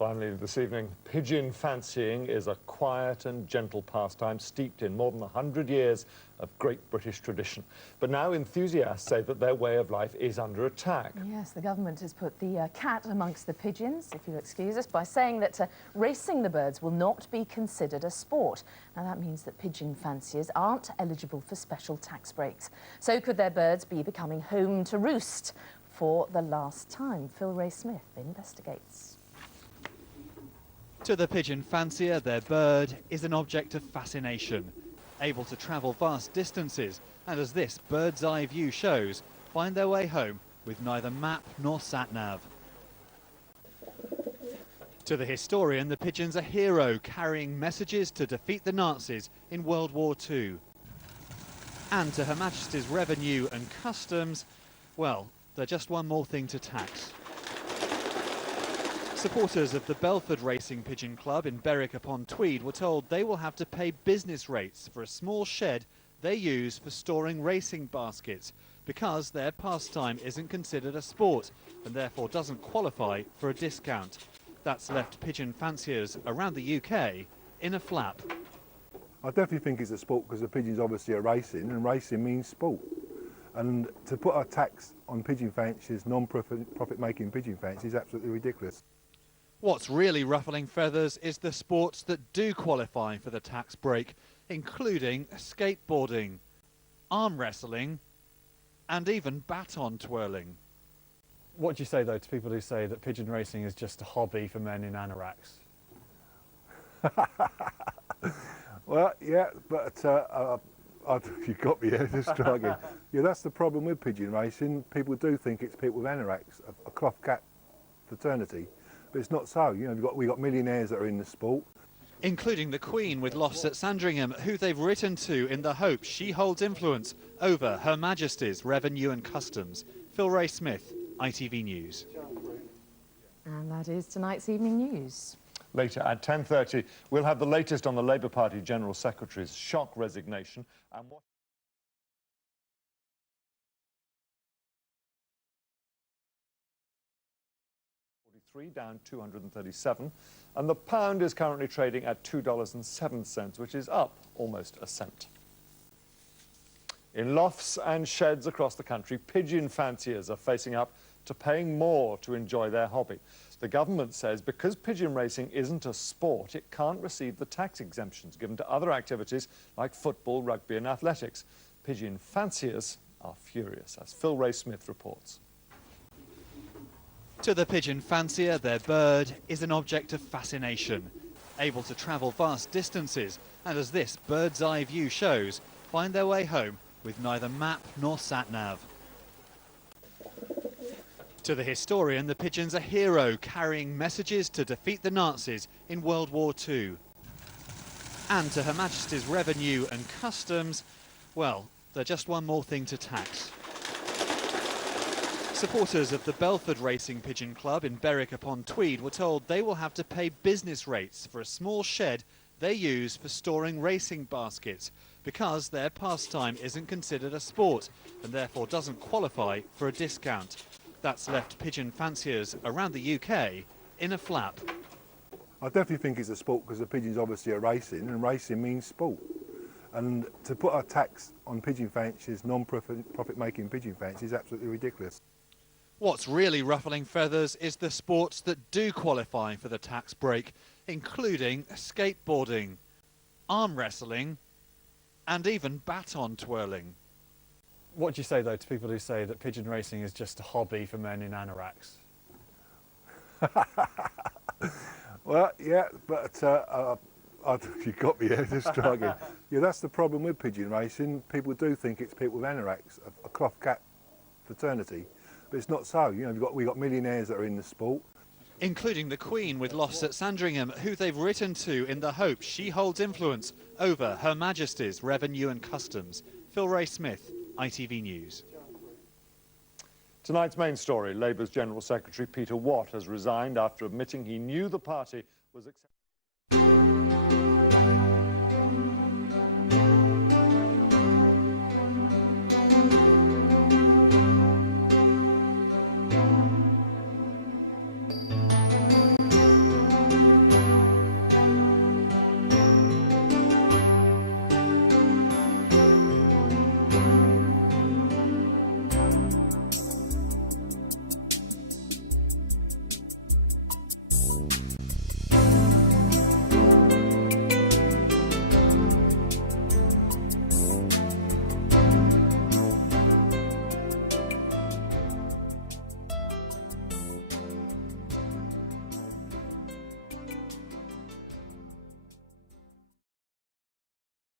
Finally this evening, pigeon fancying is a quiet and gentle pastime steeped in more than 100 years of great British tradition. But now enthusiasts say that their way of life is under attack. Yes, the government has put the cat amongst the pigeons, if you'll excuse us, by saying that racing the birds will not be considered a sport. Now that means that pigeon fanciers aren't eligible for special tax breaks. So could their birds be becoming home to roost for the last time? Phil Ray-Smith investigates. To the pigeon fancier, their bird is an object of fascination, able to travel vast distances, and as this bird's eye view shows, find their way home with neither map nor sat-nav. To the historian, the pigeon's a hero, carrying messages to defeat the Nazis in World War II. And to Her Majesty's Revenue and Customs, well, they're just one more thing to tax. Supporters of the Belford Racing Pigeon Club in Berwick-upon-Tweed were told they will have to pay business rates for a small shed they use for storing racing baskets because their pastime isn't considered a sport and therefore doesn't qualify for a discount. That's left pigeon fanciers around the UK in a flap. I definitely think it's a sport because the pigeons obviously are racing, and racing means sport. And to put a tax on pigeon fanciers, non-profit making pigeon fanciers, is absolutely ridiculous. What's really ruffling feathers is the sports that do qualify for the tax break, including skateboarding, arm wrestling, and even baton twirling. What do you say, though, to people who say that pigeon racing is just a hobby for men in anoraks? Well, yeah, but you've got me here just struggling. Yeah, that's the problem with pigeon racing. People do think it's people with anoraks, a cloth cap fraternity. But it's not so. You know, we've got millionaires that are in the sport. Including the Queen with loss at Sandringham, who they've written to in the hope she holds influence over Her Majesty's Revenue and Customs. Phil Ray-Smith, ITV News. And that is tonight's evening news. Later at 10:30, we'll have the latest on the Labour Party General Secretary's shock resignation and what... down 237, and the pound is currently trading at $2.07, which is up almost a cent. In lofts and sheds across the country, pigeon fanciers are facing up to paying more to enjoy their hobby. The government says because pigeon racing isn't a sport, it can't receive the tax exemptions given to other activities like football, rugby and athletics. Pigeon fanciers are furious, as Phil Ray-Smith reports. To the pigeon fancier, their bird is an object of fascination, able to travel vast distances, and as this bird's eye view shows, find their way home with neither map nor sat-nav. To the historian, the pigeon's a hero, carrying messages to defeat the Nazis in World War II. And to Her Majesty's Revenue and Customs, well, they're just one more thing to tax. Supporters of the Belford Racing Pigeon Club in Berwick-upon-Tweed were told they will have to pay business rates for a small shed they use for storing racing baskets because their pastime isn't considered a sport and therefore doesn't qualify for a discount. That's left pigeon fanciers around the UK in a flap. I definitely think it's a sport because the pigeons obviously are racing, and racing means sport. And to put a tax on pigeon fanciers, non-profit making pigeon fanciers, is absolutely ridiculous. What's really ruffling feathers is the sports that do qualify for the tax break, including skateboarding, arm wrestling, and even baton twirling. What do you say, though, to people who say that pigeon racing is just a hobby for men in anoraks? Well, yeah, but you've got me here just struggling. Yeah, that's the problem with pigeon racing. People do think it's people with anoraks, a cloth cap fraternity. But it's not so. You know, we've got millionaires that are in the sport. Including the Queen with loss at Sandringham, who they've written to in the hope she holds influence over Her Majesty's Revenue and Customs. Phil Ray-Smith, ITV News. Tonight's main story, Labour's General Secretary Peter Watt has resigned after admitting he knew the party was accepting